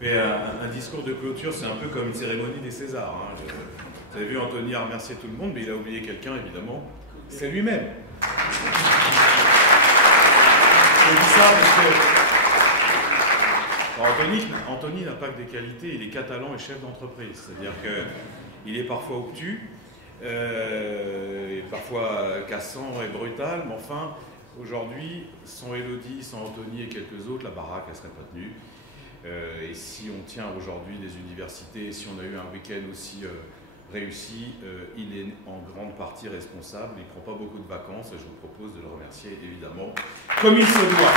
Mais un discours de clôture, c'est un peu comme une cérémonie des Césars. Hein. Vous avez vu Anthony a remercié tout le monde, mais il a oublié quelqu'un, évidemment. C'est lui-même. Je dis ça parce que Anthony n'a pas que des qualités, il est catalan et chef d'entreprise. C'est-à-dire qu'il est parfois obtus, et parfois cassant et brutal, mais enfin, aujourd'hui, sans Élodie, sans Anthony et quelques autres, la baraque, elle ne serait pas tenue. Et si on tient aujourd'hui des universités, si on a eu un week-end aussi réussi, il est en grande partie responsable. Il ne prend pas beaucoup de vacances et je vous propose de le remercier évidemment comme il se doit.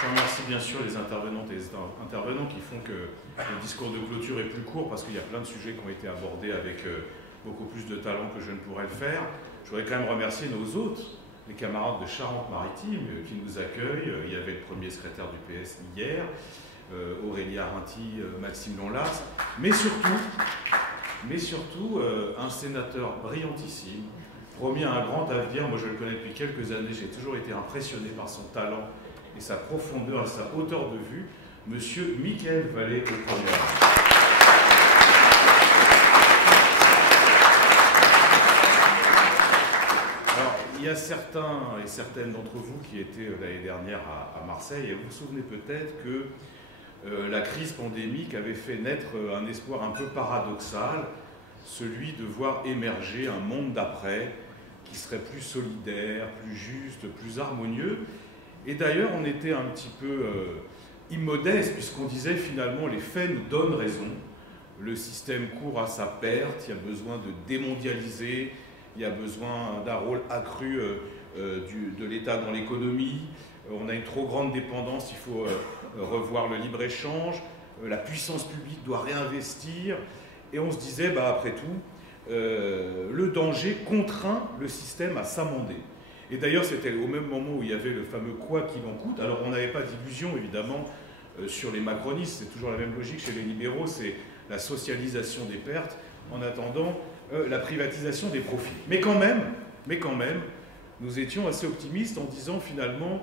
Je remercie bien sûr les intervenantes et les intervenants qui font que le discours de clôture est plus court parce qu'il y a plein de sujets qui ont été abordés avec beaucoup plus de talent que je ne pourrais le faire. Je voudrais quand même remercier nos hôtes, les camarades de Charente-Maritime qui nous accueillent. Il y avait le premier secrétaire du PS hier, Aurélie Arinti, Maxime Lonlas, mais surtout un sénateur brillantissime, promis à un grand avenir. Moi je le connais depuis quelques années, j'ai toujours été impressionné par son talent et sa profondeur et sa hauteur de vue, monsieur Mickaël Vallée au premier rang. Il y a certains et certaines d'entre vous qui étaient l'année dernière à Marseille et vous vous souvenez peut-être que la crise pandémique avait fait naître un espoir un peu paradoxal, celui de voir émerger un monde d'après qui serait plus solidaire, plus juste, plus harmonieux. Et d'ailleurs, on était un petit peu immodeste puisqu'on disait finalement les faits nous donnent raison, le système court à sa perte, il y a besoin de démondialiser, il y a besoin d'un rôle accru de l'État dans l'économie. On a une trop grande dépendance, il faut revoir le libre-échange. La puissance publique doit réinvestir. Et on se disait, après tout, le danger contraint le système à s'amender. Et d'ailleurs, c'était au même moment où il y avait le fameux « quoi qu'il en coûte ». Alors, on n'avait pas d'illusion, évidemment, sur les macronistes. C'est toujours la même logique chez les libéraux, c'est la socialisation des pertes en attendant la privatisation des profits. Mais quand même, nous étions assez optimistes en disant finalement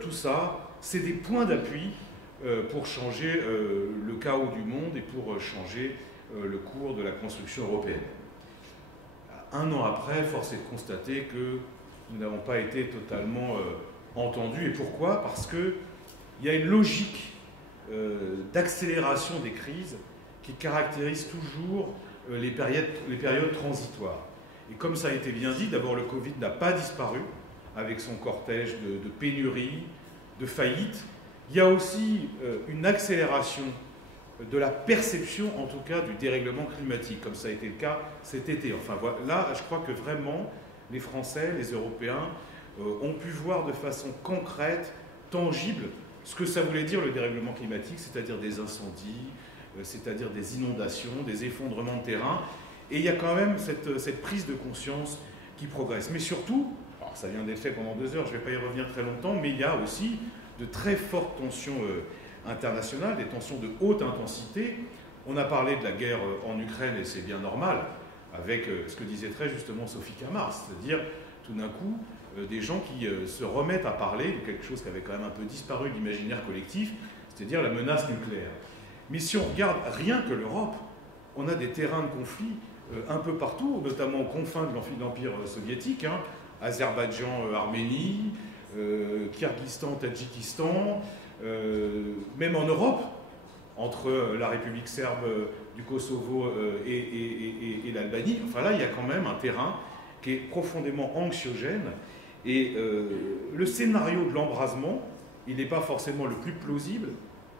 tout ça, c'est des points d'appui pour changer le chaos du monde et pour changer le cours de la construction européenne. Un an après, force est de constater que nous n'avons pas été totalement entendus. Et pourquoi? Parce qu'il y a une logique d'accélération des crises qui caractérise toujours les périodes transitoires. Et comme ça a été bien dit, d'abord le Covid n'a pas disparu avec son cortège de pénuries, de faillites. Il y a aussi une accélération de la perception, en tout cas, du dérèglement climatique, comme ça a été le cas cet été. Enfin, voilà, là, je crois que vraiment, les Français, les Européens, ont pu voir de façon concrète, tangible, ce que ça voulait dire le dérèglement climatique, c'est-à-dire des incendies, c'est-à-dire des inondations, des effondrements de terrain. Et il y a quand même cette prise de conscience qui progresse. Mais surtout, alors ça vient d'être fait pendant 2 heures, je ne vais pas y revenir très longtemps, mais il y a aussi de très fortes tensions internationales, des tensions de haute intensité. On a parlé de la guerre en Ukraine, et c'est bien normal, avec ce que disait très justement Sophie Camard, c'est-à-dire tout d'un coup des gens qui se remettent à parler de quelque chose qui avait quand même un peu disparu de l'imaginaire collectif, c'est-à-dire la menace nucléaire. Mais si on regarde rien que l'Europe, on a des terrains de conflit un peu partout, notamment aux confins de l'Empire soviétique, hein, Azerbaïdjan, Arménie, Kyrgyzstan, Tadjikistan, même en Europe, entre la République serbe du Kosovo et l'Albanie. Enfin là, il y a quand même un terrain qui est profondément anxiogène. Et le scénario de l'embrasement, il n'est pas forcément le plus plausible,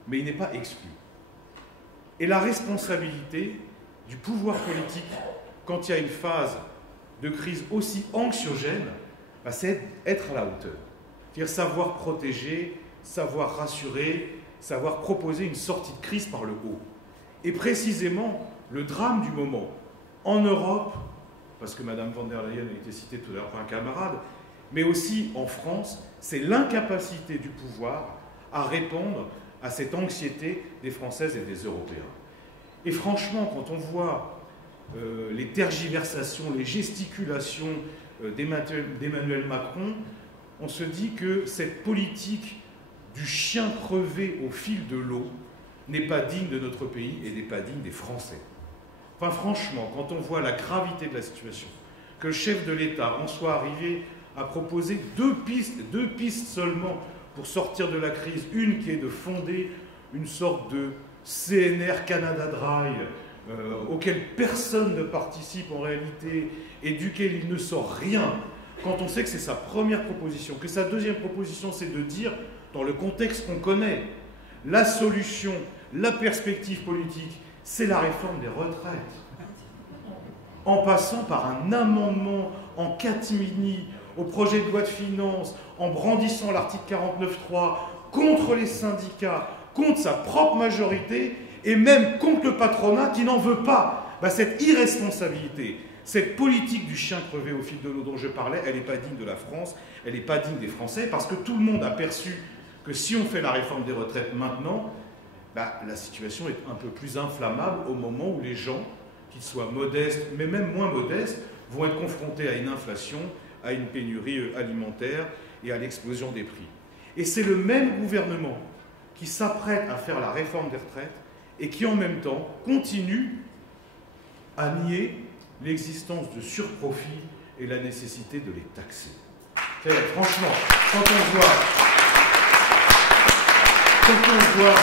mais il n'est pas exclu. Et la responsabilité du pouvoir politique, quand il y a une phase de crise aussi anxiogène, c'est être à la hauteur. C'est-à-dire savoir protéger, savoir rassurer, savoir proposer une sortie de crise par le haut. Et précisément, le drame du moment, en Europe, parce que Mme von der Leyen a été citée tout à l'heure par un camarade, mais aussi en France, c'est l'incapacité du pouvoir à répondre à cette anxiété des Françaises et des Européens. Et franchement, quand on voit les tergiversations, les gesticulations d'Emmanuel Macron, on se dit que cette politique du chien crevé au fil de l'eau n'est pas digne de notre pays et n'est pas digne des Français. Enfin, franchement, quand on voit la gravité de la situation, que le chef de l'État en soit arrivé à proposer deux pistes seulement pour sortir de la crise, une qui est de fonder une sorte de CNR Canada Dry, auquel personne ne participe en réalité et duquel il ne sort rien, quand on sait que c'est sa première proposition, que sa deuxième proposition c'est de dire, dans le contexte qu'on connaît, la solution, la perspective politique, c'est la réforme des retraites. En passant par un amendement en catimini au projet de loi de finances, en brandissant l'article 49.3 contre les syndicats, contre sa propre majorité, et même contre le patronat qui n'en veut pas. Cette irresponsabilité, cette politique du chien crevé au fil de l'eau dont je parlais, elle n'est pas digne de la France, elle n'est pas digne des Français, parce que tout le monde a perçu que si on fait la réforme des retraites maintenant, la situation est un peu plus inflammable au moment où les gens, qu'ils soient modestes, mais même moins modestes, vont être confrontés à une inflation, à une pénurie alimentaire et à l'explosion des prix. Et c'est le même gouvernement qui s'apprête à faire la réforme des retraites et qui en même temps continue à nier l'existence de surprofits et la nécessité de les taxer. Franchement, quand on voit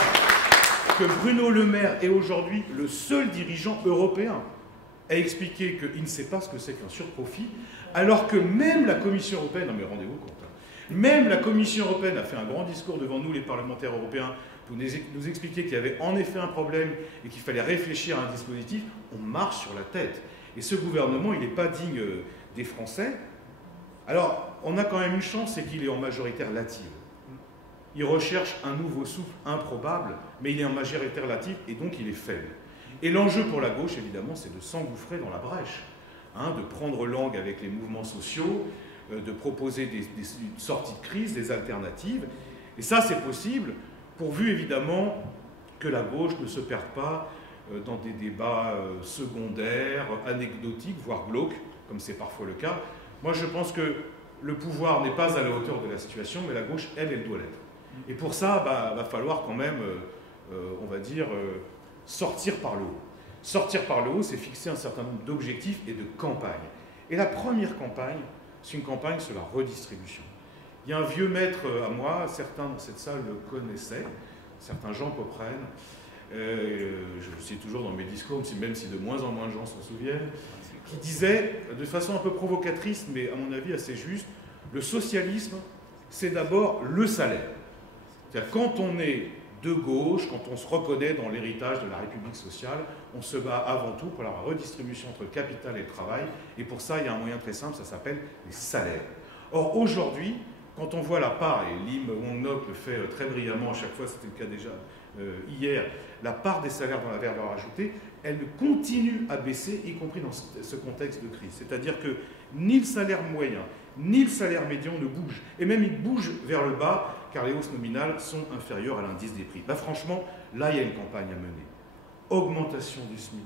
que Bruno Le Maire est aujourd'hui le seul dirigeant européen à expliquer qu'il ne sait pas ce que c'est qu'un surprofit, alors que même la Commission européenne, non mais rendez-vous compte, même la Commission européenne a fait un grand discours devant nous, les parlementaires européens, pour nous expliquer qu'il y avait en effet un problème et qu'il fallait réfléchir à un dispositif. On marche sur la tête. Et ce gouvernement, il n'est pas digne des Français. Alors, on a quand même une chance, c'est qu'il est en majorité relative. Il recherche un nouveau souffle improbable, mais il est en majorité relative et donc il est faible. Et l'enjeu pour la gauche, évidemment, c'est de s'engouffrer dans la brèche, de prendre langue avec les mouvements sociaux, de proposer une sortie de crise, des alternatives. Et ça, c'est possible, pourvu évidemment que la gauche ne se perde pas dans des débats secondaires, anecdotiques, voire glauques, comme c'est parfois le cas. Moi, je pense que le pouvoir n'est pas à la hauteur de la situation, mais la gauche, elle doit l'être. Et pour ça, va falloir quand même, on va dire, sortir par le haut. Sortir par le haut, c'est fixer un certain nombre d'objectifs et de campagnes. Et la première campagne, c'est une campagne sur la redistribution. Il y a un vieux maître à moi, certains dans cette salle le connaissaient, certains Jean Popren, je le cite toujours dans mes discours, même si de moins en moins de gens s'en souviennent, qui disait, de façon un peu provocatrice, mais à mon avis assez juste, le socialisme, c'est d'abord le salaire. C'est-à-dire quand on est de gauche, quand on se reconnaît dans l'héritage de la République sociale, on se bat avant tout pour la redistribution entre le capital et le travail, et pour ça, il y a un moyen très simple, ça s'appelle les salaires. Or, aujourd'hui, quand on voit la part, et Lim Wong-Nok le fait très brillamment à chaque fois, c'était le cas déjà hier, la part des salaires dans la valeur ajoutée, elle continue à baisser, y compris dans ce contexte de crise. C'est-à-dire que ni le salaire moyen, ni le salaire médian ne bougent. Et même ils bougent vers le bas, car les hausses nominales sont inférieures à l'indice des prix. Franchement, là, il y a une campagne à mener. Augmentation du SMIC,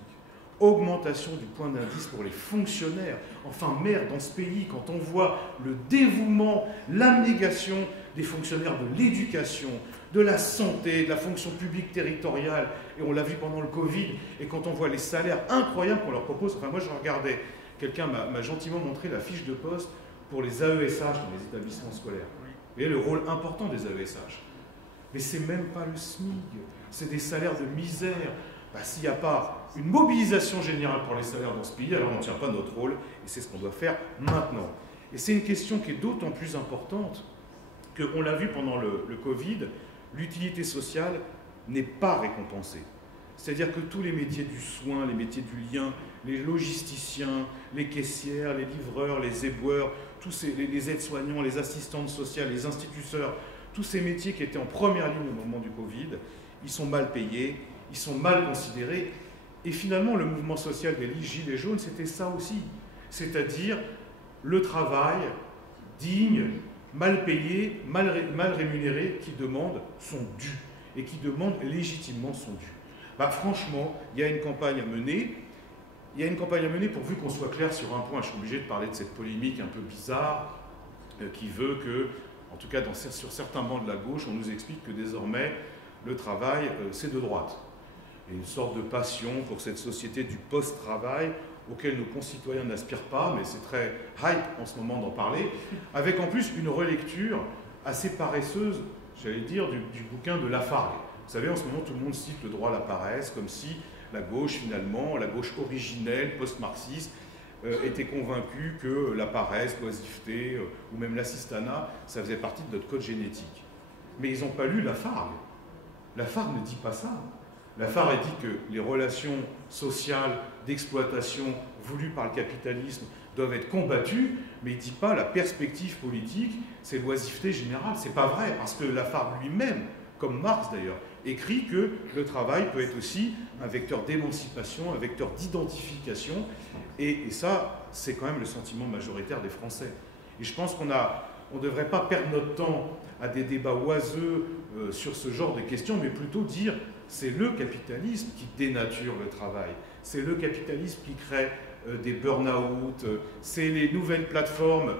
augmentation du point d'indice pour les fonctionnaires. Enfin, merde, dans ce pays, quand on voit le dévouement, l'abnégation des fonctionnaires de l'éducation, de la santé, de la fonction publique territoriale, et on l'a vu pendant le Covid, et quand on voit les salaires incroyables qu'on leur propose, moi je regardais, quelqu'un m'a gentiment montré la fiche de poste pour les AESH dans les établissements scolaires. Vous voyez le rôle important des AESH. Mais c'est même pas le SMIC, c'est des salaires de misère. S'il n'y a pas une mobilisation générale pour les salaires dans ce pays, alors on ne tient pas notre rôle, et c'est ce qu'on doit faire maintenant. Et c'est une question qui est d'autant plus importante qu'on l'a vu pendant le Covid, l'utilité sociale n'est pas récompensée. C'est-à-dire que tous les métiers du soin, les métiers du lien, les logisticiens, les caissières, les livreurs, les éboueurs, les aides-soignants, les assistantes sociales, les instituteurs, tous ces métiers qui étaient en première ligne au moment du Covid, ils sont mal payés, ils sont mal considérés. Et finalement, le mouvement social des Gilets jaunes, c'était ça aussi. C'est-à-dire le travail digne, mal payé, mal rémunéré, qui demande son dû et qui demande légitimement son dû. Franchement, il y a une campagne à mener. il y a une campagne à mener, pourvu qu'on soit clair sur un point. Je suis obligé de parler de cette polémique un peu bizarre qui veut que, en tout cas sur certains bancs de la gauche, on nous explique que désormais le travail c'est de droite. Et une sorte de passion pour cette société du post-travail auquel nos concitoyens n'aspirent pas, mais c'est très hype en ce moment d'en parler, avec en plus une relecture assez paresseuse, j'allais dire, du bouquin de Lafargue. Vous savez, en ce moment, tout le monde cite le droit à la paresse, comme si la gauche, finalement, la gauche originelle, post-marxiste, était convaincue que la paresse, l'oisiveté, ou même l'assistanat, ça faisait partie de notre code génétique. Mais ils n'ont pas lu Lafargue. Lafargue ne dit pas ça. Lafargue dit que les relations sociales d'exploitation voulues par le capitalisme doivent être combattues, mais il ne dit pas la perspective politique, c'est l'oisiveté générale. C'est pas vrai, parce que Lafargue lui-même, comme Marx d'ailleurs, écrit que le travail peut être aussi un vecteur d'émancipation, un vecteur d'identification, et ça, c'est quand même le sentiment majoritaire des Français. Et je pense qu'on ne devrait pas perdre notre temps à des débats oiseux sur ce genre de questions, mais plutôt dire c'est le capitalisme qui dénature le travail, c'est le capitalisme qui crée des burn-out, c'est les nouvelles plateformes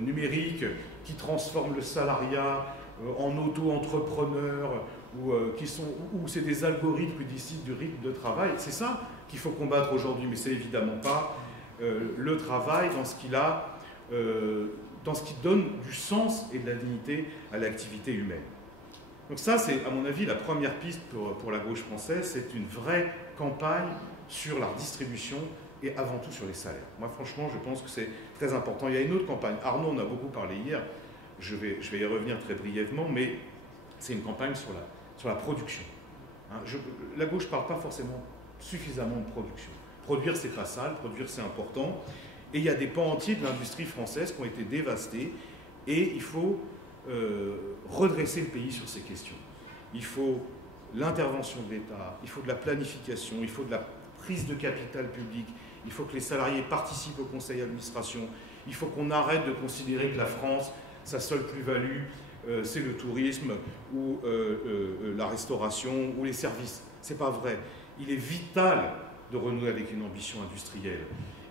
numériques qui transforment le salariat en auto-entrepreneurs, ou c'est des algorithmes qui décident du rythme de travail. C'est ça qu'il faut combattre aujourd'hui, mais c'est évidemment pas le travail dans ce qu'il a, dans ce qui donne du sens et de la dignité à l'activité humaine. Donc ça, c'est à mon avis la première piste pour la gauche française, c'est une vraie campagne sur la redistribution et avant tout sur les salaires. Moi franchement, je pense que c'est très important. Il y a une autre campagne, Arnaud en a beaucoup parlé hier, je vais y revenir très brièvement, mais c'est une campagne sur la production. La gauche ne parle pas forcément suffisamment de production. Produire, c'est pas sale, produire, c'est important. Et il y a des pans entiers de l'industrie française qui ont été dévastés, et il faut redresser le pays sur ces questions. Il faut l'intervention de l'État, il faut de la planification, il faut de la prise de capital public, il faut que les salariés participent au conseil d'administration, il faut qu'on arrête de considérer que la France, sa seule plus-value, c'est le tourisme ou la restauration ou les services. C'est pas vrai. Il est vital de renouer avec une ambition industrielle.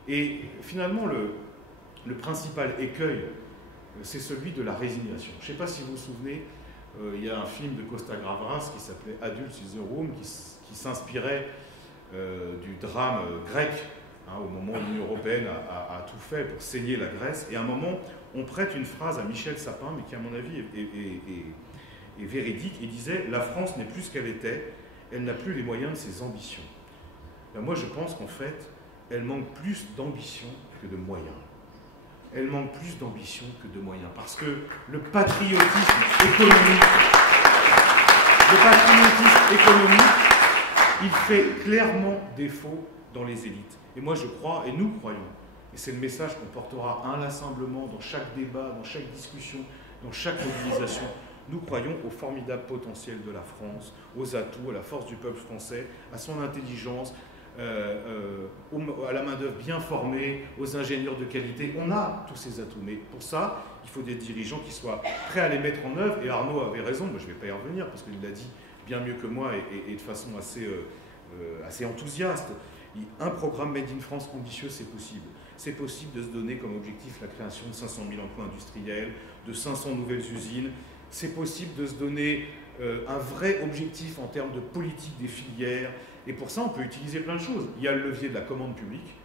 Et finalement, le principal écueil, c'est celui de la résignation. Je ne sais pas si vous vous souvenez, il y a un film de Costa Gavras qui s'appelait Adults in the Room, qui s'inspirait du drame grec, au moment où l'Union européenne a tout fait pour saigner la Grèce. Et à un moment, on prête une phrase à Michel Sapin, mais qui à mon avis est véridique. Il disait « La France n'est plus ce qu'elle était, elle n'a plus les moyens de ses ambitions ». Moi, je pense qu'en fait, elle manque plus d'ambition que de moyens. Elle manque plus d'ambition que de moyens. Parce que le patriotisme économique, il fait clairement défaut dans les élites. Et moi, je crois, et nous croyons, et c'est le message qu'on portera inlassablement dans chaque débat, dans chaque discussion, dans chaque mobilisation, nous croyons au formidable potentiel de la France, aux atouts, à la force du peuple français, à son intelligence, à la main-d'œuvre bien formée, aux ingénieurs de qualité. On a tous ces atouts, mais pour ça, il faut des dirigeants qui soient prêts à les mettre en œuvre. Et Arnaud avait raison, mais je ne vais pas y revenir parce qu'il l'a dit bien mieux que moi et de façon assez enthousiaste. Un programme Made in France ambitieux, c'est possible. C'est possible de se donner comme objectif la création de 500 000 emplois industriels, de 500 nouvelles usines. C'est possible de se donner un vrai objectif en termes de politique des filières. Et pour ça, on peut utiliser plein de choses. Il y a le levier de la commande publique,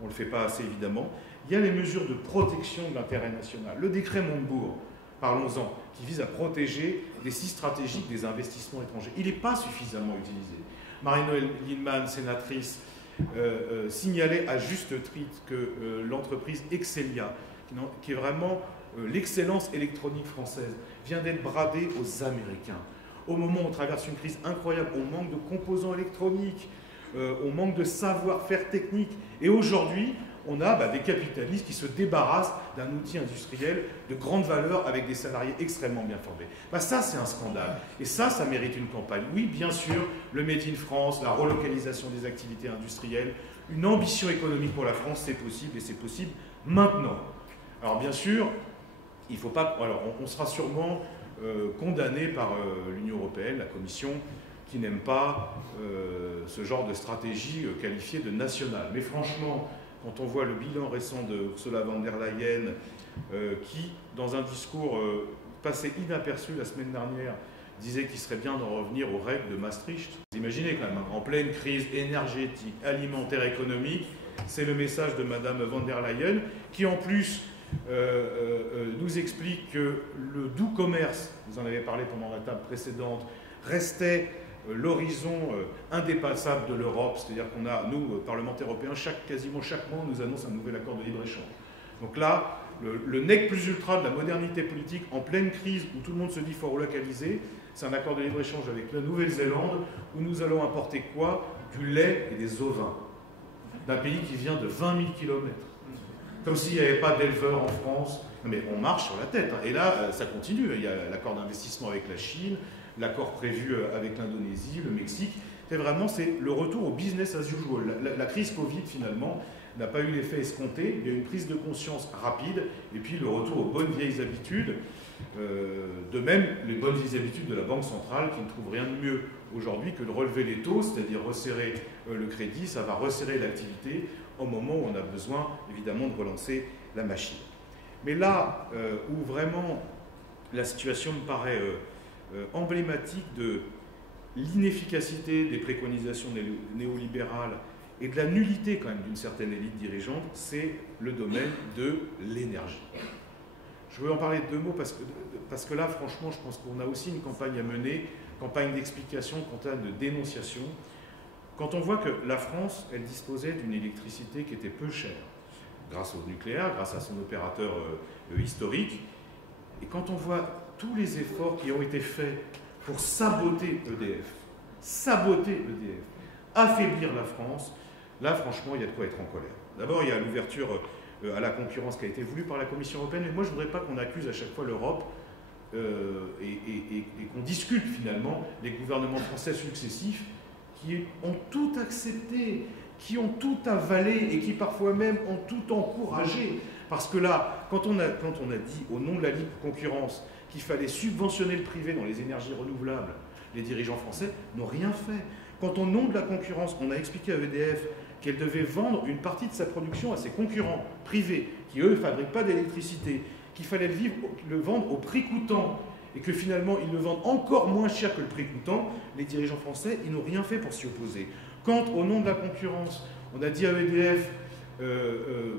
on ne le fait pas assez évidemment. Il y a les mesures de protection de l'intérêt national. Le décret Montebourg, parlons-en, qui vise à protéger les sites stratégiques des investissements étrangers. Il n'est pas suffisamment utilisé. Marie-Noëlle Lienemann, sénatrice, signalait à juste titre que l'entreprise Excelia, qui est vraiment l'excellence électronique française, vient d'être bradée aux Américains. Au moment où on traverse une crise incroyable, on manque de composants électroniques, on manque de savoir-faire technique. Et aujourd'hui, on a des capitalistes qui se débarrassent d'un outil industriel de grande valeur avec des salariés extrêmement bien formés. Ça, c'est un scandale. Et ça mérite une campagne. Oui, bien sûr, le Made in France, la relocalisation des activités industrielles, une ambition économique pour la France, c'est possible, et c'est possible maintenant. Alors, bien sûr, il faut pas... Alors, on sera sûrement condamné par l'Union européenne, la Commission, qui n'aiment pas ce genre de stratégie qualifiée de nationale. Mais franchement, quand on voit le bilan récent de Ursula von der Leyen, qui, dans un discours passé inaperçu la semaine dernière, disait qu'il serait bien d'en revenir aux règles de Maastricht. Vous imaginez quand même, hein, en pleine crise énergétique, alimentaire, économique, c'est le message de Madame von der Leyen, qui en plus nous explique que le doux commerce, vous en avez parlé pendant la table précédente, restait l'horizon indépassable de l'Europe, c'est-à-dire qu'on a, nous, parlementaires européens, quasiment chaque mois, on nous annonce un nouvel accord de libre-échange. Donc là, le nec plus ultra de la modernité politique, en pleine crise, où tout le monde se dit qu'il faut relocaliser, c'est un accord de libre-échange avec la Nouvelle-Zélande, où nous allons importer quoi? Du lait et des ovins, d'un pays qui vient de 20 000 km. Comme s'il n'y avait pas d'éleveurs en France. Mais on marche sur la tête. Et là, ça continue. Il y a l'accord d'investissement avec la Chine, l'accord prévu avec l'Indonésie, le Mexique. C'est le retour au business as usual. La crise Covid, finalement, n'a pas eu l'effet escompté. Il y a eu une prise de conscience rapide et puis le retour aux bonnes vieilles habitudes. De même, les bonnes vieilles habitudes de la Banque centrale qui ne trouve rien de mieux aujourd'hui que de relever les taux, c'est-à-dire resserrer le crédit. Ça va resserrer l'activité au moment où on a besoin, évidemment, de relancer la machine. Mais là où vraiment la situation me paraît emblématique de l'inefficacité des préconisations néolibérales et de la nullité quand même d'une certaine élite dirigeante, c'est le domaine de l'énergie. Je veux en parler de deux mots parce que là, franchement, je pense qu'on a aussi une campagne à mener, campagne d'explication, campagne de dénonciation. Quand on voit que la France, elle disposait d'une électricité qui était peu chère, grâce au nucléaire, grâce à son opérateur historique, et quand on voit tous les efforts qui ont été faits pour saboter EDF, affaiblir la France, là, franchement, il y a de quoi être en colère. D'abord, il y a l'ouverture à la concurrence qui a été voulue par la Commission européenne, et moi, je ne voudrais pas qu'on accuse à chaque fois l'Europe et qu'on discute finalement les gouvernements français successifs qui ont tout accepté, qui ont tout avalé et qui parfois même ont tout encouragé. Parce que là, quand on a dit au nom de la libre concurrence qu'il fallait subventionner le privé dans les énergies renouvelables, les dirigeants français n'ont rien fait. Quand au nom de la concurrence, on a expliqué à EDF qu'elle devait vendre une partie de sa production à ses concurrents privés, qui eux ne fabriquent pas d'électricité, qu'il fallait le vendre au prix coûtant, et que finalement ils le vendent encore moins cher que le prix coûtant, les dirigeants français, ils n'ont rien fait pour s'y opposer. Quand, au nom de la concurrence, on a dit à EDF,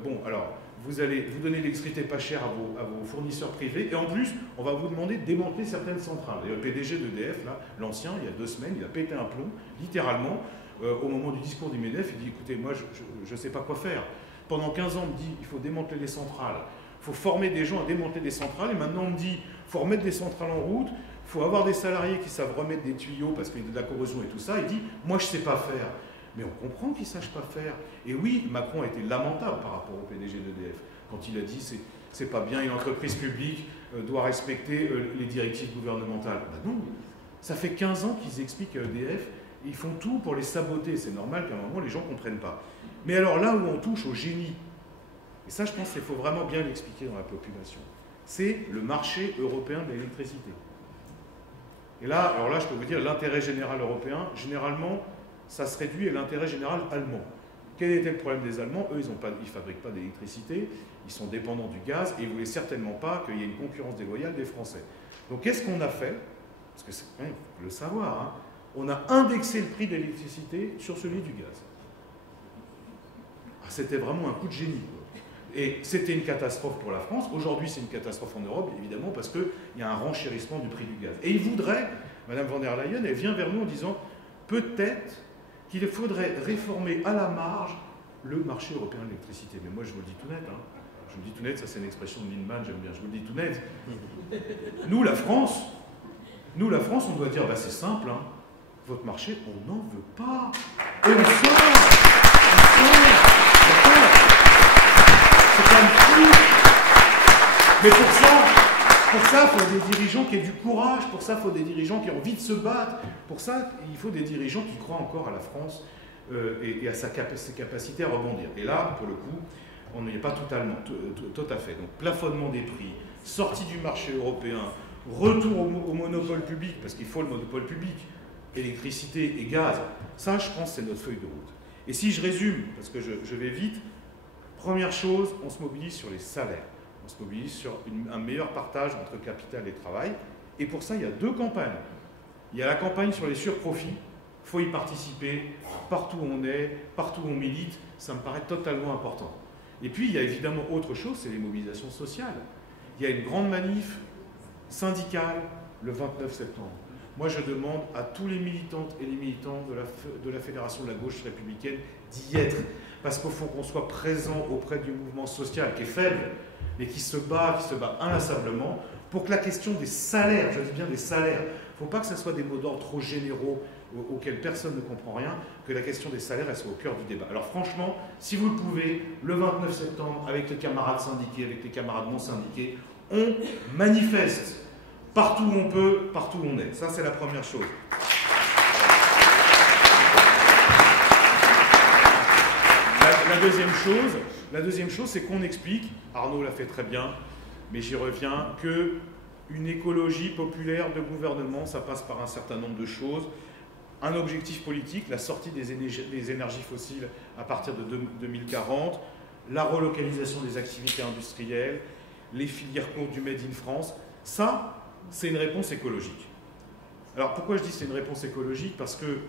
bon, alors, vous allez vous donner l'électricité pas chère à vos fournisseurs privés, et en plus, on va vous demander de démanteler certaines centrales. Et le PDG d'EDF, là, l'ancien, il y a 2 semaines, il a pété un plomb, littéralement, au moment du discours du MEDEF, il dit, écoutez, moi, je ne sais pas quoi faire. Pendant 15 ans, on me dit, il faut démanteler les centrales, il faut former des gens à démanteler des centrales, et maintenant, on me dit, il faut remettre des centrales en route, il faut avoir des salariés qui savent remettre des tuyaux parce qu'il y a de la corrosion et tout ça. Il dit, moi, je ne sais pas faire. Mais on comprend qu'ils ne sachent pas faire. Et oui, Macron a été lamentable par rapport au PDG d'EDF, quand il a dit, c'est pas bien, une entreprise publique doit respecter les directives gouvernementales. Ben non, ça fait 15 ans qu'ils expliquent à EDF, ils font tout pour les saboter. C'est normal qu'à un moment, les gens ne comprennent pas. Mais alors là où on touche au génie, et ça, je pense qu'il faut vraiment bien l'expliquer dans la population, c'est le marché européen de l'électricité. Et là, alors là, je peux vous dire, l'intérêt général européen, généralement, ça se réduit à l'intérêt général allemand. Quel était le problème des Allemands? Eux, ils ne fabriquent pas d'électricité, ils sont dépendants du gaz, et ils ne voulaient certainement pas qu'il y ait une concurrence déloyale des Français. Donc qu'est-ce qu'on a fait? Parce que c'est quand même, faut le savoir, hein, on a indexé le prix de l'électricité sur celui du gaz. C'était vraiment un coup de génie, quoi. Et c'était une catastrophe pour la France. Aujourd'hui, c'est une catastrophe en Europe, évidemment, parce qu'il y a un renchérissement du prix du gaz. Et il voudrait, Mme von der Leyen, elle vient vers nous en disant peut-être qu'il faudrait réformer à la marge le marché européen de l'électricité. Mais moi, je vous le dis tout net. Hein. Je vous le dis tout net, ça c'est une expression de Lindemann, j'aime bien. Je vous le dis tout net. Nous, la France, on doit dire, bah, c'est simple, hein. Votre marché, on n'en veut pas. Et on sort. C'est quand même fou. Mais pour ça, il faut des dirigeants qui aient du courage, pour ça, il faut des dirigeants qui ont envie de se battre, pour ça, il faut des dirigeants qui croient encore à la France et à ses capacités à rebondir. Et là, pour le coup, on n'y est pas totalement, tout à fait. Donc, plafonnement des prix, sortie du marché européen, retour au monopole public, parce qu'il faut le monopole public. électricité et gaz. Ça, je pense, c'est notre feuille de route. Et si je résume, parce que je vais vite, première chose, on se mobilise sur les salaires. On se mobilise sur un meilleur partage entre capital et travail. Et pour ça, il y a 2 campagnes. Il y a la campagne sur les surprofits. Il faut y participer partout où on est, partout où on milite. Ça me paraît totalement important. Et puis, il y a évidemment autre chose, c'est les mobilisations sociales. Il y a une grande manif syndicale le 29 septembre. Moi, je demande à tous les militantes et les militants de la Fédération de la gauche républicaine d'y être. Parce qu'il faut qu'on soit présent auprès du mouvement social qui est faible, mais qui se bat inlassablement pour que la question des salaires, je dis bien des salaires, il ne faut pas que ce soit des mots d'ordre trop généraux auxquels personne ne comprend rien, que la question des salaires elle soit au cœur du débat. Alors franchement, si vous le pouvez, le 29 septembre, avec les camarades syndiqués, avec les camarades non syndiqués, on manifeste partout où on peut, partout où on est. Ça, c'est la première chose. La deuxième chose, c'est qu'on explique, Arnaud l'a fait très bien, mais j'y reviens, qu'une écologie populaire de gouvernement, ça passe par un certain nombre de choses. Un objectif politique, la sortie des énergies fossiles à partir de 2040, la relocalisation des activités industrielles, les filières courtes du Made in France. Ça, c'est une réponse écologique. Alors pourquoi je dis c'est une réponse écologique? Parce que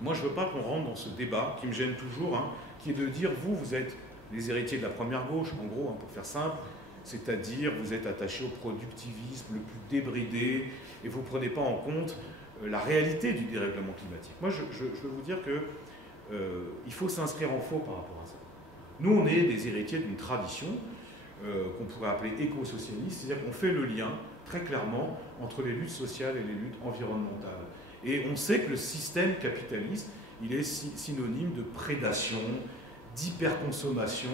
moi, je ne veux pas qu'on rentre dans ce débat qui me gêne toujours, qui est de dire, vous êtes les héritiers de la première gauche, en gros, pour faire simple, c'est-à-dire vous êtes attachés au productivisme le plus débridé et vous ne prenez pas en compte la réalité du dérèglement climatique. Moi, je veux vous dire qu'il faut s'inscrire en faux par rapport à ça. Nous, on est des héritiers d'une tradition qu'on pourrait appeler éco-socialiste, c'est-à-dire qu'on fait le lien très clairement entre les luttes sociales et les luttes environnementales. Et on sait que le système capitaliste, il est synonyme de prédation, d'hyperconsommation,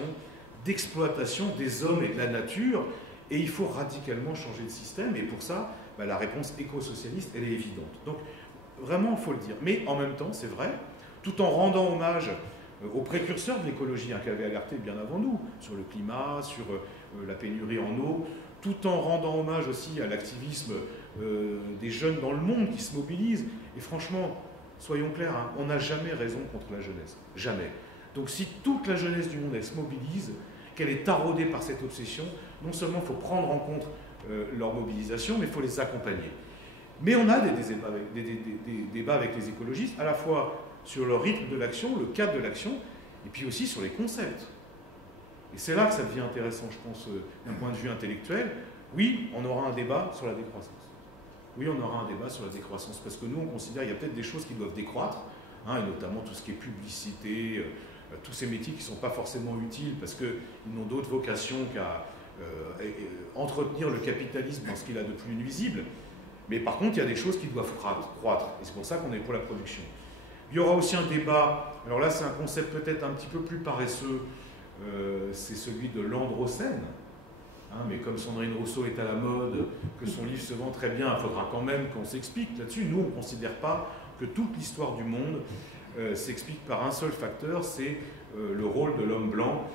d'exploitation des hommes et de la nature, et il faut radicalement changer de système, et pour ça, la réponse éco-socialiste, elle est évidente. Donc, vraiment, il faut le dire. Mais en même temps, c'est vrai, tout en rendant hommage aux précurseurs de l'écologie, qui avaient alerté bien avant nous, sur le climat, sur la pénurie en eau, tout en rendant hommage aussi à l'activisme des jeunes dans le monde qui se mobilisent. Et franchement, soyons clairs, on n'a jamais raison contre la jeunesse. Jamais. Donc si toute la jeunesse du monde, elle se mobilise, qu'elle est taraudée par cette obsession, non seulement il faut prendre en compte leur mobilisation, mais il faut les accompagner. Mais on a des débats avec les écologistes, à la fois sur le rythme de l'action, le cadre de l'action, et puis aussi sur les concepts. Et c'est là que ça devient intéressant, je pense, d'un point de vue intellectuel. Oui, on aura un débat sur la décroissance. Oui, on aura un débat sur la décroissance, parce que nous, on considère qu'il y a peut-être des choses qui doivent décroître, et notamment tout ce qui est publicité, tous ces métiers qui ne sont pas forcément utiles, parce qu'ils n'ont d'autre vocation qu'à entretenir le capitalisme dans ce qu'il a de plus nuisible. Mais par contre, il y a des choses qui doivent croître, et c'est pour ça qu'on est pour la production. Il y aura aussi un débat, alors là c'est un concept peut-être un petit peu plus paresseux, c'est celui de l'androcène, mais comme Sandrine Rousseau est à la mode, que son livre se vend très bien, il faudra quand même qu'on s'explique là-dessus. Nous, on ne considère pas que toute l'histoire du monde s'explique par un seul facteur, c'est le rôle de l'homme blanc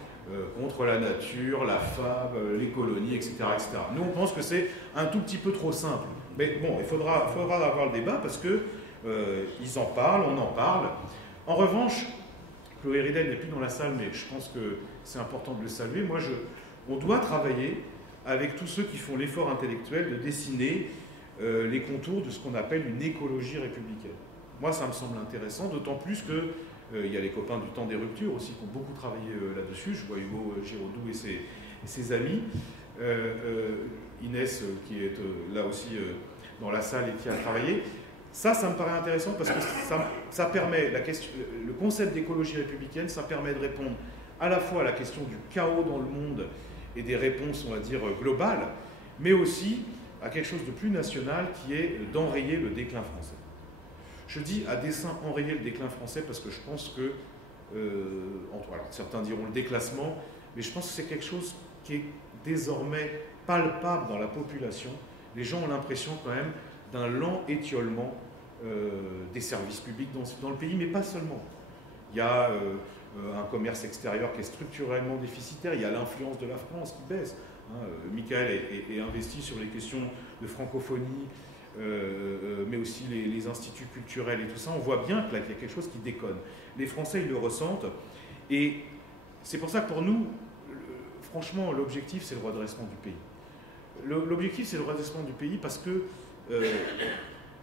contre la nature, la femme, les colonies, etc., etc. Nous, on pense que c'est un tout petit peu trop simple. Mais bon, il faudra avoir le débat parce que ils en parlent, on en parle. En revanche, Chloé Ridel n'est plus dans la salle, mais je pense que c'est important de le saluer. Moi, on doit travailler avec tous ceux qui font l'effort intellectuel de dessiner les contours de ce qu'on appelle une écologie républicaine. Moi, ça me semble intéressant, d'autant plus qu'il y a les copains du temps des ruptures aussi qui ont beaucoup travaillé là-dessus. Je vois Hugo Giraudoux et ses amis. Inès, qui est là aussi dans la salle et qui a travaillé. Ça me paraît intéressant parce que ça permet, le concept d'écologie républicaine, ça permet de répondre à la fois à la question du chaos dans le monde et des réponses, on va dire, globales, mais aussi à quelque chose de plus national qui est d'enrayer le déclin français. Je dis à dessein enrayer le déclin français parce que je pense que, alors certains diront le déclassement, mais je pense que c'est quelque chose qui est désormais palpable dans la population. Les gens ont l'impression quand même d'un lent étiolement des services publics dans le pays, mais pas seulement. Il y a un commerce extérieur qui est structurellement déficitaire, il y a l'influence de la France qui baisse. Michael est investi sur les questions de francophonie mais aussi les instituts culturels et tout ça, on voit bien qu'il y a quelque chose qui déconne. Les Français, ils le ressentent. Et c'est pour ça que pour nous, franchement, l'objectif, c'est le redressement du pays. L'objectif, c'est le redressement du pays parce que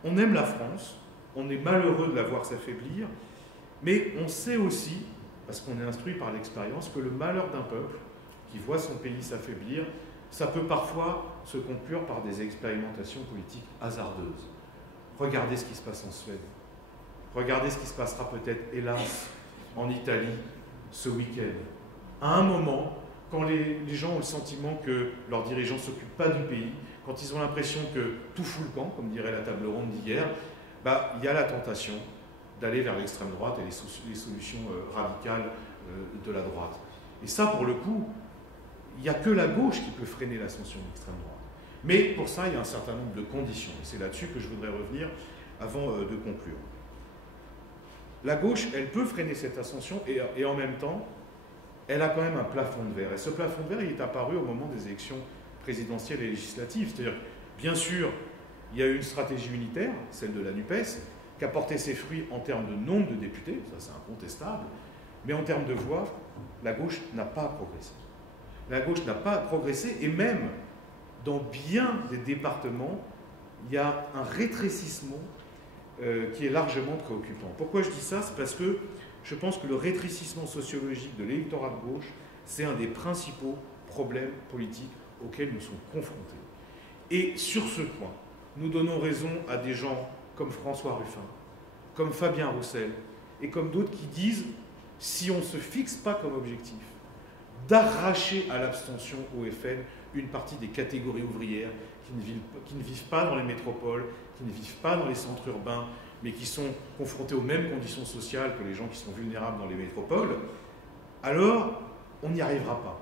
on aime la France, on est malheureux de la voir s'affaiblir, mais on sait aussi, parce qu'on est instruit par l'expérience, que le malheur d'un peuple qui voit son pays s'affaiblir, ça peut parfois se conclure par des expérimentations politiques hasardeuses. Regardez ce qui se passe en Suède. Regardez ce qui se passera peut-être, hélas, en Italie ce week-end. À un moment, quand les gens ont le sentiment que leurs dirigeants ne s'occupent pas du pays, quand ils ont l'impression que tout fout le camp, comme dirait la table ronde d'hier, il y a la tentation d'aller vers l'extrême droite et les solutions radicales de la droite. Et ça, pour le coup, il n'y a que la gauche qui peut freiner l'ascension de l'extrême droite. Mais pour ça, il y a un certain nombre de conditions. Et c'est là-dessus que je voudrais revenir avant de conclure. La gauche, elle peut freiner cette ascension et en même temps, elle a quand même un plafond de verre. Et ce plafond de verre, il est apparu au moment des élections présidentielles et législatives. C'est-à-dire, bien sûr, il y a eu une stratégie unitaire, celle de la NUPES, qui a porté ses fruits en termes de nombre de députés, ça c'est incontestable, mais en termes de voix, la gauche n'a pas progressé. La gauche n'a pas progressé, et même dans bien des départements, il y a un rétrécissement qui est largement préoccupant. Pourquoi je dis ça? C'est parce que je pense que le rétrécissement sociologique de l'électorat de gauche, c'est un des principaux problèmes politiques auxquels nous sommes confrontés. Et sur ce point, nous donnons raison à des gens comme François Ruffin, comme Fabien Roussel, et comme d'autres qui disent, si on ne se fixe pas comme objectif d'arracher à l'abstention au FN une partie des catégories ouvrières qui ne vivent pas dans les métropoles, qui ne vivent pas dans les centres urbains, mais qui sont confrontés aux mêmes conditions sociales que les gens qui sont vulnérables dans les métropoles, alors on n'y arrivera pas.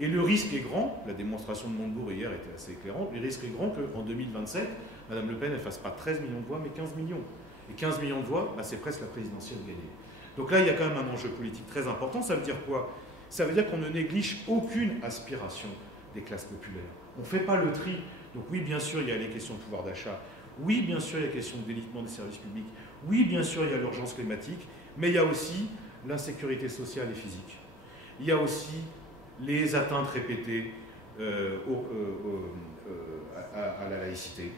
Et le risque est grand, la démonstration de Montebourg hier était assez éclairante, le risque est grand qu'en 2027, Mme Le Pen ne fasse pas 13 millions de voix, mais 15 millions. Et 15 millions de voix, c'est presque la présidentielle gagnée. Donc là, il y a quand même un enjeu politique très important. Ça veut dire quoi? Ça veut dire qu'on ne néglige aucune aspiration des classes populaires. On ne fait pas le tri. Donc oui, bien sûr, il y a les questions de pouvoir d'achat. Oui, bien sûr, il y a la question de délitement des services publics. Oui, bien sûr, il y a l'urgence climatique. Mais il y a aussi l'insécurité sociale et physique. Il y a aussi les atteintes répétées à la laïcité.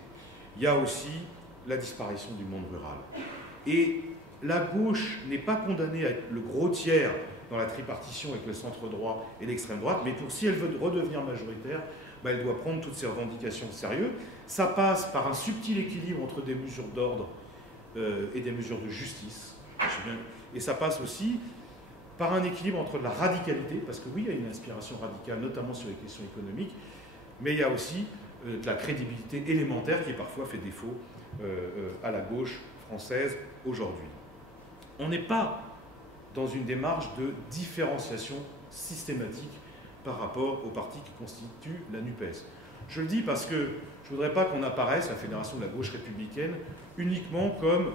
Il y a aussi la disparition du monde rural. Et la gauche n'est pas condamnée à être le gros tiers dans la tripartition avec le centre droit et l'extrême droite, mais si elle veut redevenir majoritaire, elle doit prendre toutes ses revendications au sérieux. Ça passe par un subtil équilibre entre des mesures d'ordre et des mesures de justice. Et ça passe aussi par un équilibre entre la radicalité, parce que oui, il y a une inspiration radicale, notamment sur les questions économiques, mais il y a aussi de la crédibilité élémentaire qui parfois fait défaut à la gauche française aujourd'hui. On n'est pas dans une démarche de différenciation systématique par rapport aux partis qui constituent la NUPES. Je le dis parce que je ne voudrais pas qu'on apparaisse, la Fédération de la gauche républicaine, uniquement comme,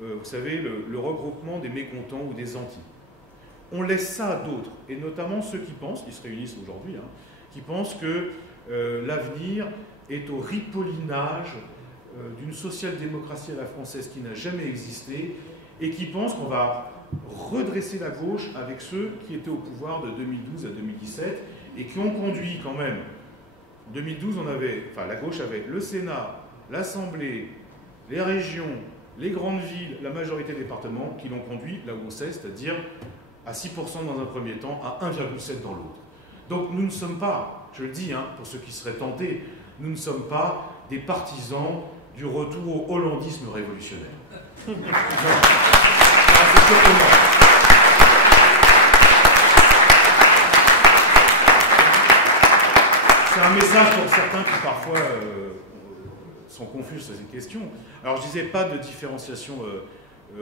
vous savez, le regroupement des mécontents ou des antis. On laisse ça à d'autres, et notamment ceux qui pensent, qui se réunissent aujourd'hui, qui pensent que l'avenir est au ripollinage d'une social-démocratie à la française qui n'a jamais existé, et qui pensent qu'on va redresser la gauche avec ceux qui étaient au pouvoir de 2012 à 2017, et qui ont conduit quand même. En 2012, la gauche avait le Sénat, l'Assemblée, les régions, les grandes villes, la majorité des départements, qui l'ont conduit là où on sait, c'est-à-dire à 6% dans un premier temps, à 1,7% dans l'autre. Donc nous ne sommes pas, je le dis, pour ceux qui seraient tentés, nous ne sommes pas des partisans du retour au hollandisme révolutionnaire. C'est un message pour certains qui parfois sont confus sur ces questions. Alors je ne disais pas de différenciation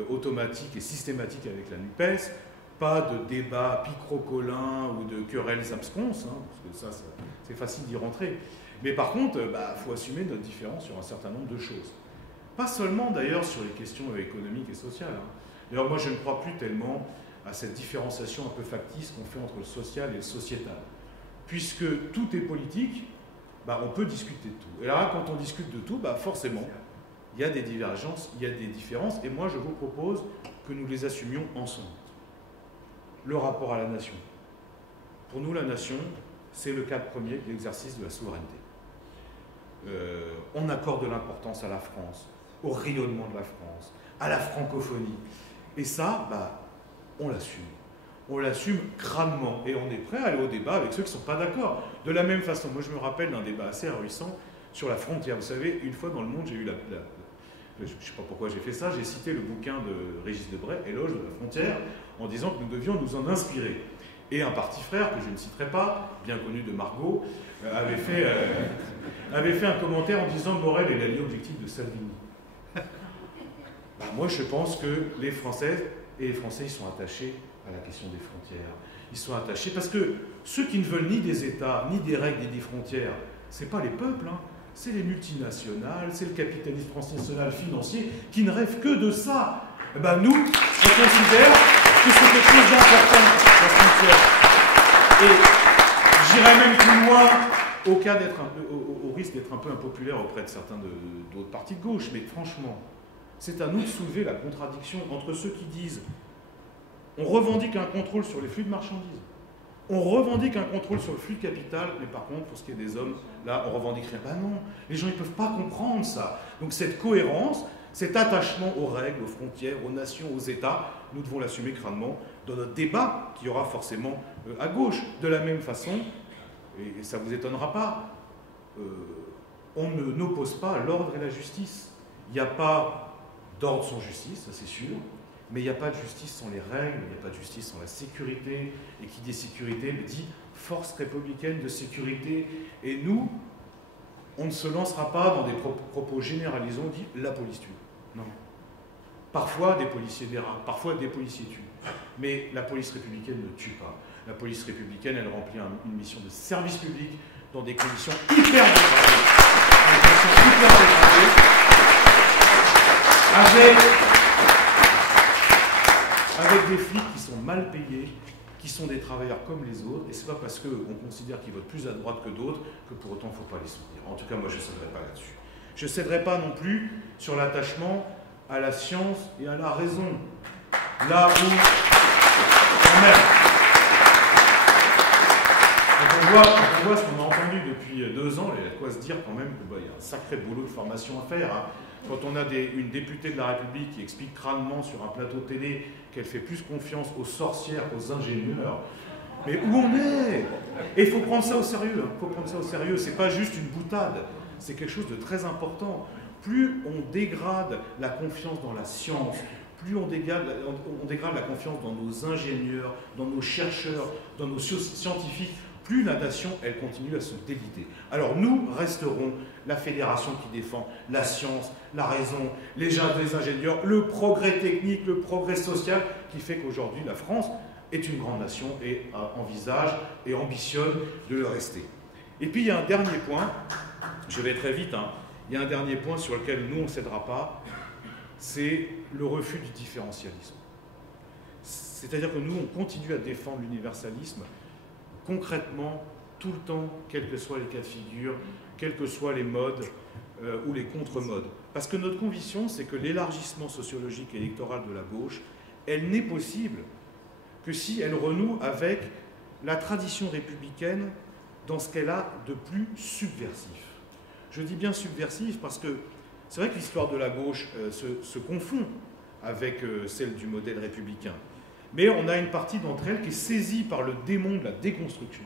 automatique et systématique avec la NUPES, pas de débat picrocolin ou de querelles absconses, parce que ça c'est facile d'y rentrer. Mais par contre, faut assumer notre différence sur un certain nombre de choses. Pas seulement d'ailleurs sur les questions économiques et sociales. D'ailleurs, moi je ne crois plus tellement à cette différenciation un peu factice qu'on fait entre le social et le sociétal. Puisque tout est politique, on peut discuter de tout. Et là, quand on discute de tout, forcément, il y a des divergences, il y a des différences, et moi je vous propose que nous les assumions ensemble. Le rapport à la nation. Pour nous, la nation, c'est le cadre premier de l'exercice de la souveraineté. On accorde de l'importance à la France, au rayonnement de la France, à la francophonie. Et ça, on l'assume. On l'assume crânement. Et on est prêt à aller au débat avec ceux qui ne sont pas d'accord. De la même façon, moi je me rappelle d'un débat assez réjouissant sur la frontière. Vous savez, une fois dans le monde, j'ai eu je ne sais pas pourquoi j'ai fait ça, j'ai cité le bouquin de Régis Debray, Éloge de la frontière, en disant que nous devions nous en inspirer. Et un parti frère, que je ne citerai pas, bien connu de Margot, avait fait un commentaire en disant « Borrell est l'allié objectif de Salvini ». Moi, je pense que les Françaises et les Français, ils sont attachés à la question des frontières. Ils sont attachés parce que ceux qui ne veulent ni des États, ni des règles, ni des frontières, ce n'est pas les peuples, hein. C'est les multinationales, c'est le capitalisme transnational financier qui ne rêve que de ça. Et nous, on considère que c'est quelque chose d'important, la frontière. Et j'irais même plus loin, au risque d'être un peu impopulaire auprès de certains d'autres partis de gauche, mais franchement, c'est à nous de soulever la contradiction entre ceux qui disent on revendique un contrôle sur les flux de marchandises, on revendique un contrôle sur le flux de capital, mais par contre, pour ce qui est des hommes, là, on revendique rien. Non, les gens, ils ne peuvent pas comprendre ça. Donc cette cohérence, cet attachement aux règles, aux frontières, aux nations, aux États, nous devons l'assumer crânement dans notre débat, qui aura forcément à gauche. De la même façon, et ça ne vous étonnera pas, on n'oppose pas l'ordre et la justice. Il n'y a pas d'ordre sans justice, ça c'est sûr. Mais il n'y a pas de justice sans les règles, il n'y a pas de justice sans la sécurité. Et qui dit sécurité dit force républicaine de sécurité. Et nous, on ne se lancera pas dans des propos généralisés, on dit la police tue. Non. Parfois des policiers dérapent, parfois des policiers tuent. Mais la police républicaine ne tue pas. La police républicaine, elle remplit une mission de service public dans des conditions hyper dégradées. Avec des flics qui sont mal payés, qui sont des travailleurs comme les autres, et ce n'est pas parce qu'on considère qu'ils votent plus à droite que d'autres que pour autant il ne faut pas les soutenir. En tout cas, moi je ne céderai pas là-dessus. Je ne céderai pas non plus sur l'attachement à la science et à la raison. Là où, quand même, on voit ce qu'on a entendu depuis 2 ans, il y a de quoi se dire quand même qu'il y a un sacré boulot de formation à faire. Hein. Quand on a une députée de la République qui explique crânement sur un plateau télé qu'elle fait plus confiance aux sorcières qu'aux ingénieurs, mais où on est? Et il faut prendre ça au sérieux. Il faut prendre ça au sérieux. C'est pas juste une boutade. C'est quelque chose de très important. Plus on dégrade la confiance dans la science, plus on dégrade la confiance dans nos ingénieurs, dans nos chercheurs, dans nos scientifiques, plus la nation, elle continue à se déliter. Alors nous resterons la fédération qui défend la science, la raison, les ingénieurs, le progrès technique, le progrès social, qui fait qu'aujourd'hui la France est une grande nation et envisage et ambitionne de le rester. Et puis il y a un dernier point, je vais très vite, hein, il y a un dernier point sur lequel nous on ne cédera pas, c'est le refus du différentialisme. C'est-à-dire que nous on continue à défendre l'universalisme concrètement, tout le temps, quels que soient les cas de figure, quels que soient les modes ou les contre-modes. Parce que notre conviction, c'est que l'élargissement sociologique et électoral de la gauche, elle n'est possible que si elle renoue avec la tradition républicaine dans ce qu'elle a de plus subversif. Je dis bien subversif parce que c'est vrai que l'histoire de la gauche se confond avec celle du modèle républicain. Mais on a une partie d'entre elles qui est saisie par le démon de la déconstruction.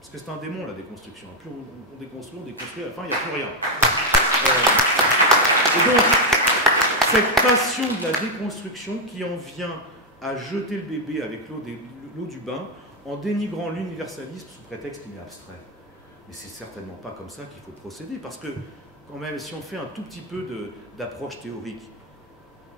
Parce que c'est un démon, la déconstruction. Plus on déconstruit, à la fin, il n'y a plus rien. Et donc, cette passion de la déconstruction qui en vient à jeter le bébé avec l'eau du bain en dénigrant l'universalisme sous prétexte qu'il est abstrait. Mais c'est certainement pas comme ça qu'il faut procéder. Parce que, quand même, si on fait un tout petit peu d'approche théorique,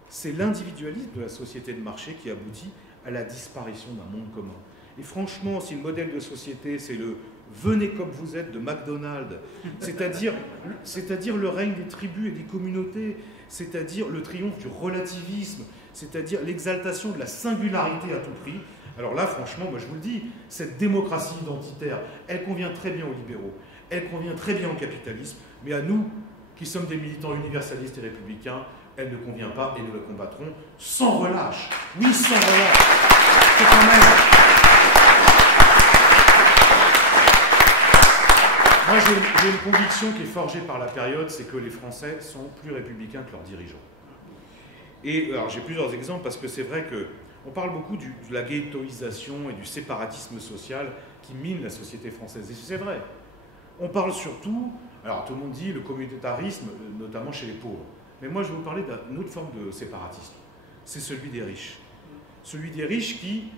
c'est l'individualisme de la société de marché qui aboutit à la disparition d'un monde commun. Et franchement, si le modèle de société, c'est le « venez comme vous êtes » de McDonald's, c'est-à-dire le règne des tribus et des communautés, c'est-à-dire le triomphe du relativisme, c'est-à-dire l'exaltation de la singularité à tout prix, alors là, franchement, moi je vous le dis, cette démocratie identitaire, elle convient très bien aux libéraux, elle convient très bien au capitalisme, mais à nous, qui sommes des militants universalistes et républicains, elle ne convient pas et nous la combattrons sans relâche. Oui, sans relâche. C'est quand même... Moi, j'ai une conviction qui est forgée par la période, c'est que les Français sont plus républicains que leurs dirigeants. Et alors, j'ai plusieurs exemples parce que c'est vrai qu'on parle beaucoup de la ghettoisation et du séparatisme social qui mine la société française. Et c'est vrai. On parle surtout, alors tout le monde dit le communautarisme, notamment chez les pauvres. Mais moi, je vais vous parler d'une autre forme de séparatisme. C'est celui des riches. Celui des riches qui,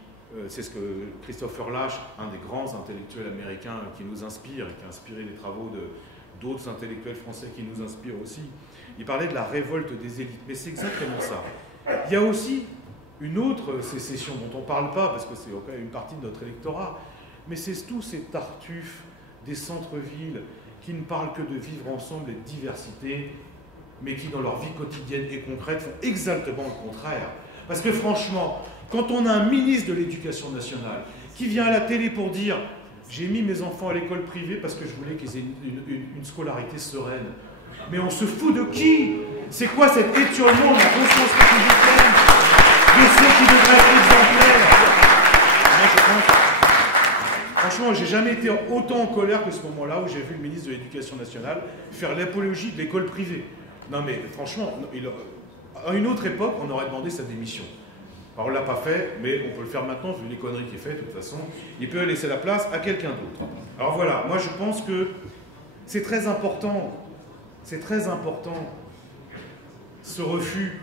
c'est ce que Christopher Lasch, un des grands intellectuels américains qui nous inspire et qui a inspiré les travaux d'autres intellectuels français qui nous inspirent aussi, il parlait de la révolte des élites. Mais c'est exactement ça. Il y a aussi une autre sécession dont on ne parle pas, parce que c'est quand même une partie de notre électorat, mais c'est tous ces tartuffes des centres-villes qui ne parlent que de vivre ensemble et de diversité, mais qui, dans leur vie quotidienne et concrète, font exactement le contraire. Parce que franchement, quand on a un ministre de l'Éducation nationale qui vient à la télé pour dire « j'ai mis mes enfants à l'école privée parce que je voulais qu'ils aient une scolarité sereine », mais on se fout de qui? C'est quoi cet étiolement de la conscience républicaine de ceux qui devraient être exemplaires? Moi, je pense... Franchement, j'ai jamais été autant en colère que ce moment-là où j'ai vu le ministre de l'Éducation nationale faire l'apologie de l'école privée. Non mais franchement, à une autre époque, on aurait demandé sa démission. Alors on ne l'a pas fait, mais on peut le faire maintenant, vu les conneries qu'il fait, de toute façon. Il peut laisser la place à quelqu'un d'autre. Alors voilà, moi je pense que c'est très important, ce refus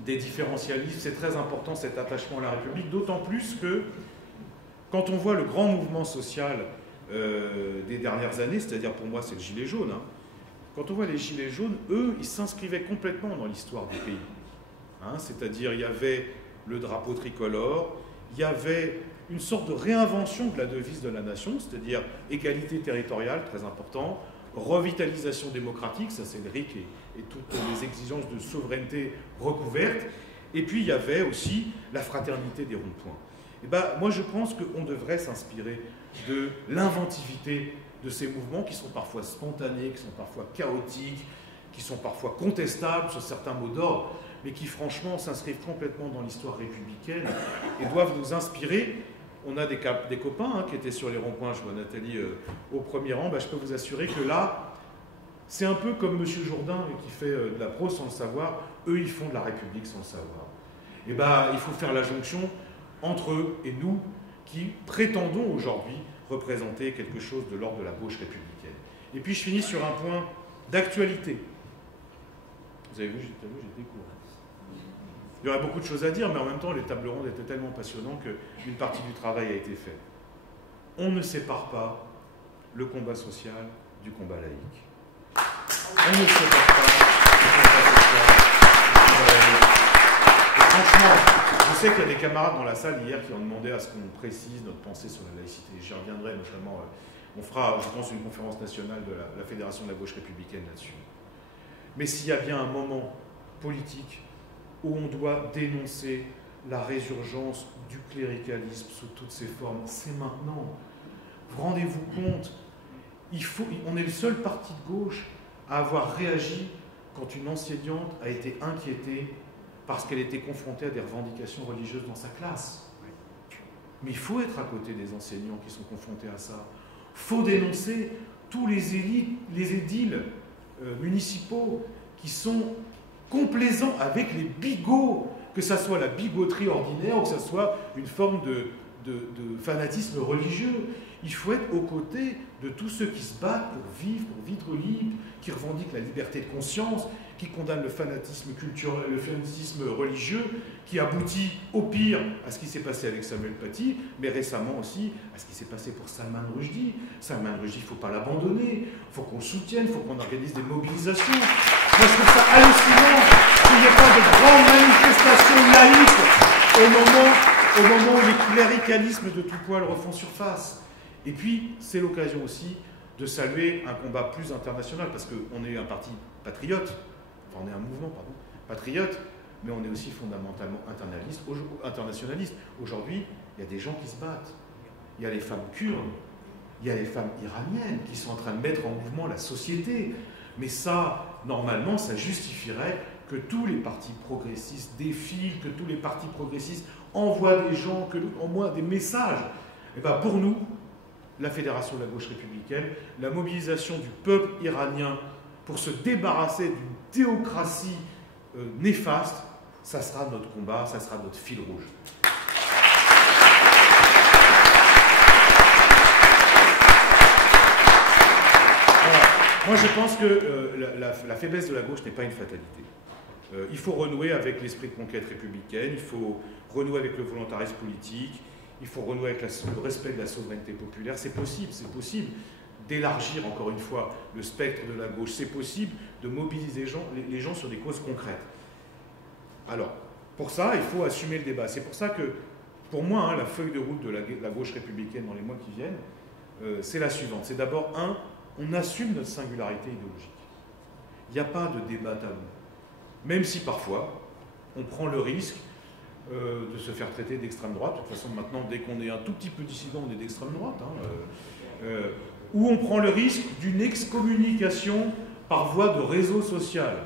des différentialismes, c'est très important cet attachement à la République, d'autant plus que quand on voit le grand mouvement social des dernières années, c'est-à-dire pour moi c'est le gilet jaune, hein, quand on voit les gilets jaunes, eux, ils s'inscrivaient complètement dans l'histoire du pays. Hein, c'est-à-dire, il y avait le drapeau tricolore, il y avait une sorte de réinvention de la devise de la nation, c'est-à-dire égalité territoriale, très important, revitalisation démocratique, ça c'est le RIC et toutes les exigences de souveraineté recouvertes, et puis il y avait aussi la fraternité des ronds-points. Et ben, moi je pense qu'on devrait s'inspirer de l'inventivité de ces mouvements qui sont parfois spontanés, qui sont parfois chaotiques, qui sont parfois contestables sur certains mots d'ordre, mais qui franchement s'inscrivent complètement dans l'histoire républicaine et doivent nous inspirer. On a des copains hein, qui étaient sur les ronds-points, je vois Nathalie au premier rang, ben, je peux vous assurer que là, c'est un peu comme M. Jourdain qui fait de la prose sans le savoir, eux ils font de la République sans le savoir. Et ben, il faut faire la jonction entre eux et nous qui prétendons aujourd'hui représenter quelque chose de l'ordre de la gauche républicaine. Et puis je finis sur un point d'actualité. Vous avez vu, j'étais court. Il y aurait beaucoup de choses à dire, mais en même temps, les tables rondes étaient tellement passionnantes qu'une partie du travail a été faite. On ne sépare pas le combat social du combat laïque. On ne sépare pas le combat social du combat laïque. Et franchement, je sais qu'il y a des camarades dans la salle hier qui ont demandé à ce qu'on précise notre pensée sur la laïcité. J'y reviendrai notamment. On fera, je pense, une conférence nationale de la Fédération de la gauche républicaine là-dessus. Mais s'il y a bien un moment politique où on doit dénoncer la résurgence du cléricalisme sous toutes ses formes, c'est maintenant. Rendez-vous compte, on est le seul parti de gauche à avoir réagi quand une enseignante a été inquiétée parce qu'elle était confrontée à des revendications religieuses dans sa classe. Mais il faut être à côté des enseignants qui sont confrontés à ça. Il faut dénoncer tous les édiles municipaux qui sont complaisants avec les bigots, que ce soit la bigoterie ordinaire ou que ce soit une forme de fanatisme religieux. Il faut être aux côtés de tous ceux qui se battent pour vivre libre, qui revendiquent la liberté de conscience, qui condamnent le fanatisme culturel, le fanatisme religieux, qui aboutit au pire à ce qui s'est passé avec Samuel Paty, mais récemment aussi à ce qui s'est passé pour Salman Rushdie. Salman Rushdie, il ne faut pas l'abandonner, il faut qu'on le soutienne, il faut qu'on organise des mobilisations. Moi, je trouve ça hallucinant qu'il n'y ait pas de grandes manifestations laïques au moment où les cléricalismes de tout poil refont surface. Et puis, c'est l'occasion aussi de saluer un combat plus international, parce qu'on est un parti patriote, enfin on est un mouvement, pardon, patriote, mais on est aussi fondamentalement internationaliste. Aujourd'hui, il y a des gens qui se battent. Il y a les femmes kurdes, il y a les femmes iraniennes qui sont en train de mettre en mouvement la société. Mais ça, normalement, ça justifierait que tous les partis progressistes défilent, que tous les partis progressistes envoient des gens, que envoient des messages. Et bien pour nous, la Fédération de la gauche républicaine, la mobilisation du peuple iranien pour se débarrasser d'une théocratie néfaste, ça sera notre combat, ça sera notre fil rouge. Alors, moi je pense que la faiblesse de la gauche n'est pas une fatalité. Il faut renouer avec l'esprit de conquête républicaine, il faut renouer avec le volontarisme politique, il faut renouer avec le respect de la souveraineté populaire. C'est possible d'élargir encore une fois le spectre de la gauche. C'est possible de mobiliser les gens sur des causes concrètes. Alors, pour ça, il faut assumer le débat. C'est pour ça que, pour moi, la feuille de route de la gauche républicaine dans les mois qui viennent, c'est la suivante. C'est d'abord, on assume notre singularité idéologique. Il n'y a pas de débat tabou. Même si parfois, on prend le risque de se faire traiter d'extrême droite. De toute façon, maintenant, dès qu'on est un tout petit peu dissident, on est d'extrême droite. Ou on prend le risque d'une excommunication par voie de réseau social.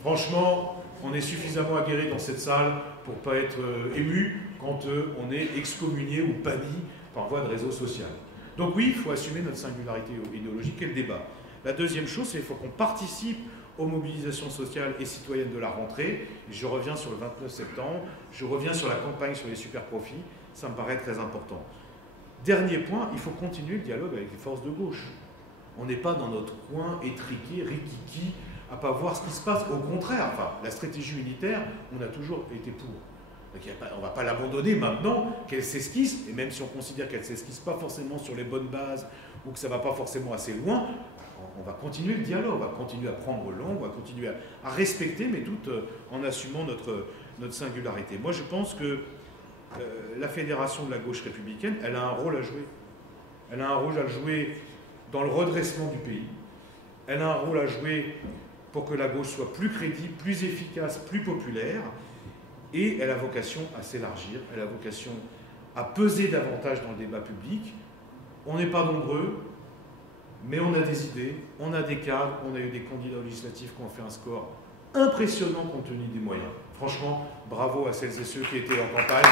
Franchement, on est suffisamment aguerri dans cette salle pour ne pas être ému quand on est excommunié ou banni par voie de réseau social. Donc oui, il faut assumer notre singularité idéologique et le débat. La deuxième chose, c'est qu'il faut qu'on participe aux mobilisations sociales et citoyennes de la rentrée. Je reviens sur le 29 septembre, je reviens sur la campagne sur les super-profits, ça me paraît très important. Dernier point, il faut continuer le dialogue avec les forces de gauche. On n'est pas dans notre coin étriqué, rikiki, à ne pas voir ce qui se passe. Au contraire, enfin, la stratégie unitaire, on a toujours été pour. Donc, on ne va pas l'abandonner maintenant qu'elle s'esquisse, et même si on considère qu'elle ne s'esquisse pas forcément sur les bonnes bases ou que ça ne va pas forcément assez loin, on va continuer le dialogue, on va continuer à prendre langue, on va continuer à respecter, mais tout en assumant notre singularité. Moi, je pense que la Fédération de la gauche républicaine, elle a un rôle à jouer. Elle a un rôle à jouer dans le redressement du pays. Elle a un rôle à jouer pour que la gauche soit plus crédible, plus efficace, plus populaire. Et elle a vocation à s'élargir, elle a vocation à peser davantage dans le débat public. On n'est pas nombreux, mais on a des idées, on a des cadres, on a eu des candidats législatifs qui ont fait un score impressionnant compte tenu des moyens. Franchement, bravo à celles et ceux qui étaient en campagne.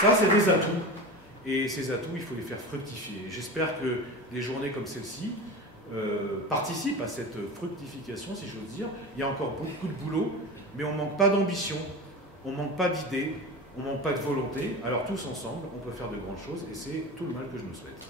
Ça c'est des atouts. Et ces atouts, il faut les faire fructifier. J'espère que des journées comme celle-ci participent à cette fructification, si j'ose dire. Il y a encore beaucoup de boulot, mais on ne manque pas d'ambition, on ne manque pas d'idées, on ne manque pas de volonté. Alors tous ensemble, on peut faire de grandes choses, et c'est tout le mal que je nous souhaite.